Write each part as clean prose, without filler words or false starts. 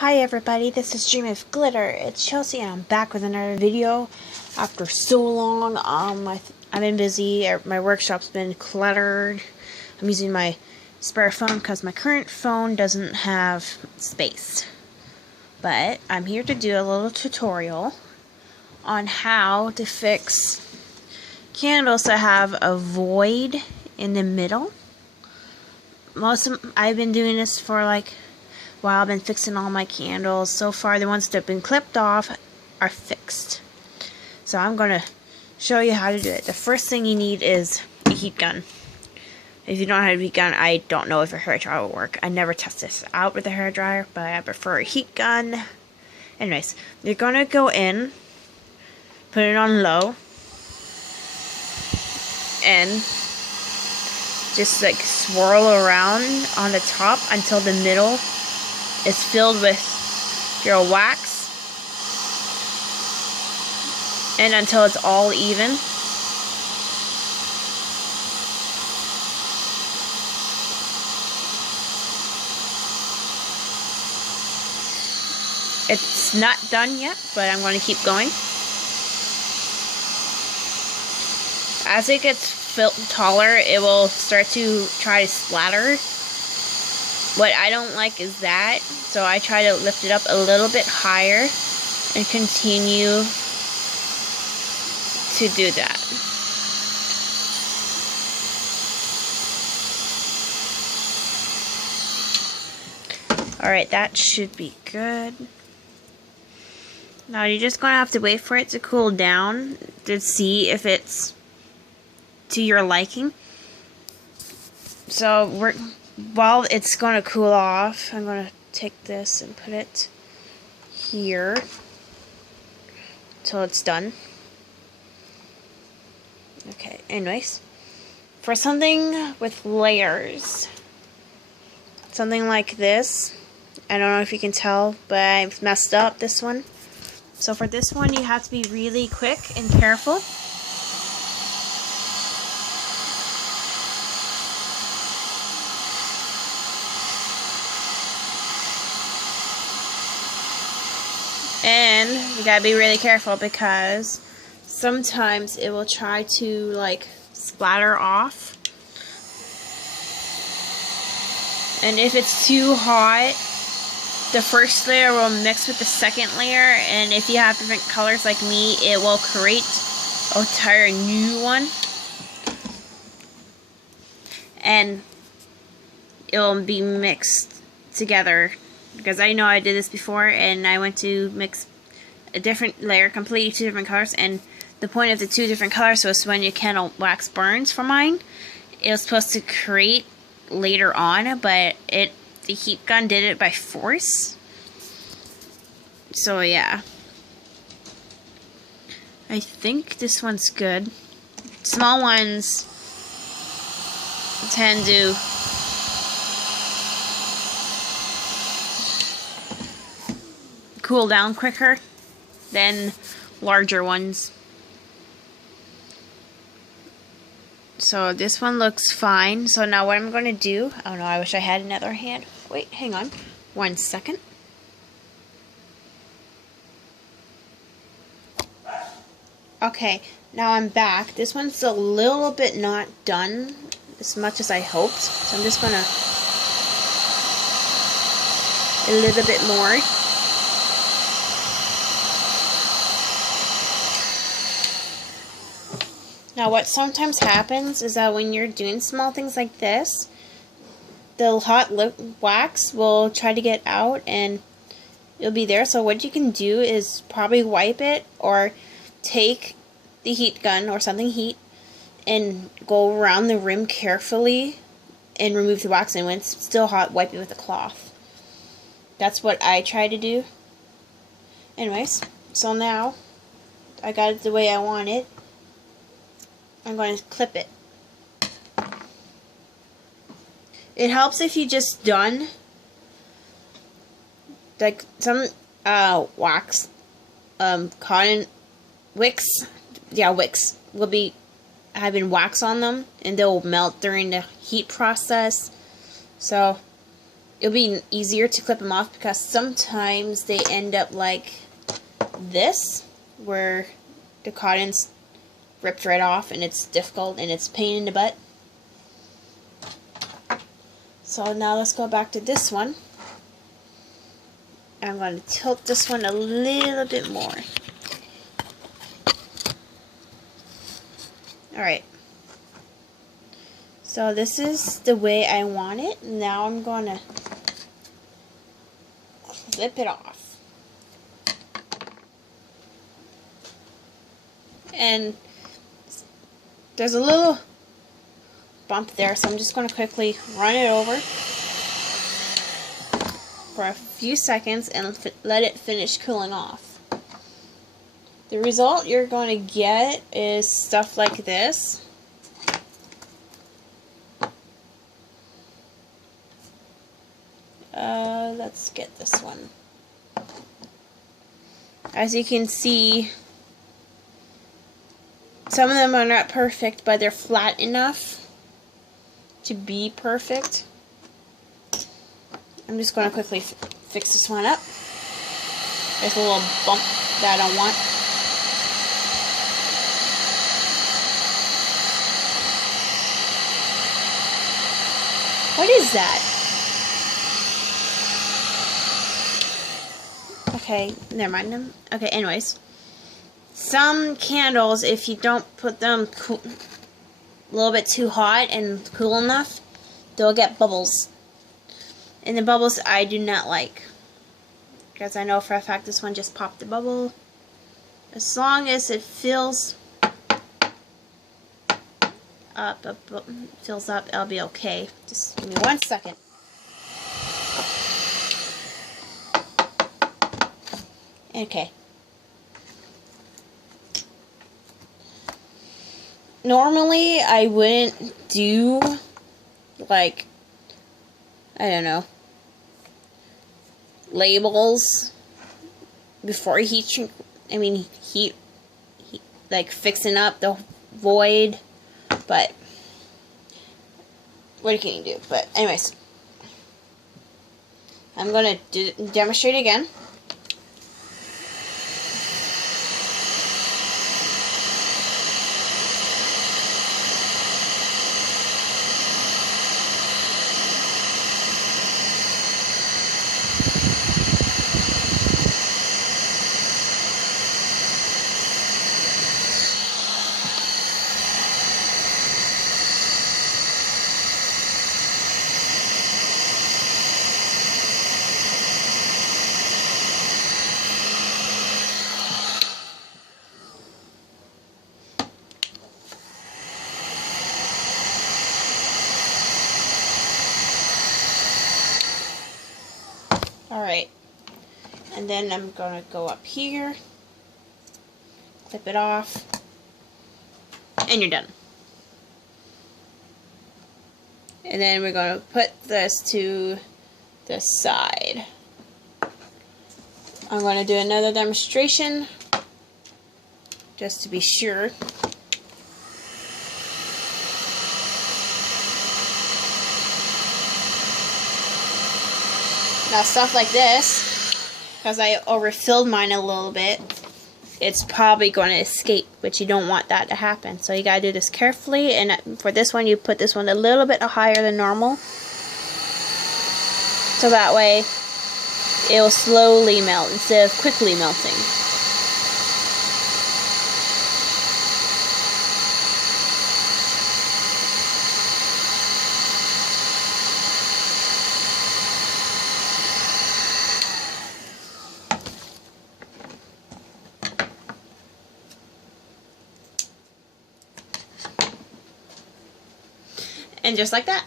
Hi everybody, this is Dream of Glitter. It's Chelsea and I'm back with another video after so long. I've been busy. My workshop's been cluttered. I'm using my spare phone because my current phone doesn't have space. But I'm here to do a little tutorial on how to fix candles that have a void in the middle. I've been doing this for while I've been fixing all my candles. So far, the ones that have been clipped off are fixed. So I'm going to show you how to do it. The first thing you need is a heat gun. If you don't have a heat gun, I don't know if a hairdryer will work. I never test this out with a hairdryer, but I prefer a heat gun. Anyways, you're going to go in, put it on low, and just swirl around on the top until the middle is filled with your wax, and until it's all even. It's not done yet, but I'm going to keep going. As it gets taller, it will start to try to splatter. What I don't like is that, so I try to lift it up a little bit higher and continue to do that. Alright, that should be good. Now you're just going to have to wait for it to cool down to see if it's to your liking. So while it's going to cool off, I'm going to take this and put it here until it's done. Okay, anyways, for something with layers, something like this, I don't know if you can tell, but I've messed up this one. So for this one, you have to be really quick and careful. And you gotta be really careful because sometimes it will try to splatter off. And if it's too hot, the first layer will mix with the second layer, and if you have different colors like me, it will create an entire new one. And it will be mixed together. Because I know I did this before, and I went to mix a different layer, completely two different colors, and the point of the two different colors was when your candle wax burns for mine, it was supposed to create later on, but the heat gun did it by force. So yeah. I think this one's good. Small ones tend to cool down quicker than larger ones. So this one looks fine. So now what I'm going to do, oh no, I wish I had another hand. Wait, hang on 1 second. Okay, now I'm back. This one's a little bit not done as much as I hoped. So I'm just going to a little bit more. Now what sometimes happens is that when you're doing small things like this, the hot wax will try to get out and it'll be there. So what you can do is probably wipe it or take the heat gun or something heat and go around the rim carefully and remove the wax, and when it's still hot, wipe it with a cloth. That's what I try to do. Anyways, so now I got it the way I want it. I'm going to clip it. It helps if you just done some wax, cotton wicks. Yeah, wicks will be having wax on them, and they'll melt during the heat process. So it'll be easier to clip them off, because sometimes they end up like this, where the cotton's ripped right off and it's difficult and it's a pain in the butt. So now let's go back to this one. I'm going to tilt this one a little bit more. Alright. So this is the way I want it. Now I'm going to clip it off. And there's a little bump there, so I'm just going to quickly run it over for a few seconds and let it finish cooling off. The result you're going to get is stuff like this. Let's get this one. As you can see, some of them are not perfect, but they're flat enough to be perfect. I'm just going to quickly fix this one up. There's a little bump that I don't want. What is that? Okay, never mind them. Okay, anyways. Some candles, if you don't put them a little bit too hot and cool enough, they'll get bubbles. And the bubbles I do not like, because I know for a fact this one just popped a bubble. As long as it fills up, I'll be okay. Just give me 1 second. Okay. Normally I wouldn't do, like, I don't know, labels before heat, like fixing up the void, but what can you do? But anyways, I'm going to demonstrate again. Alright, and then I'm going to go up here, clip it off, and you're done. And then we're going to put this to the side. I'm going to do another demonstration, just to be sure. Now stuff like this, because I overfilled mine a little bit, it's probably going to escape, but you don't want that to happen. So you got to do this carefully, and for this one you put this one a little bit higher than normal. So that way it will slowly melt instead of quickly melting. And just like that.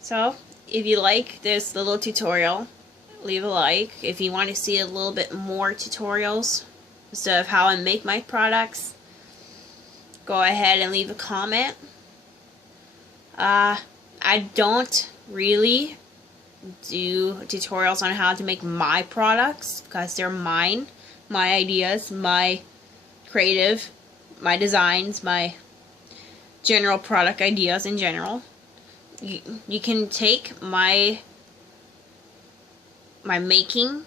So, if you like this little tutorial, leave a like. If you want to see a little bit more tutorials instead of how I make my products, go ahead and leave a comment. I don't really do tutorials on how to make my products because they're mine, my ideas, my creative, my designs, my general product ideas in general. You can take my my making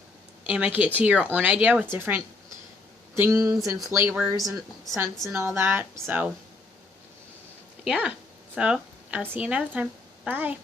and make it to your own idea with different things and flavors and scents and all that. So, yeah. So, I'll see you another time. Bye.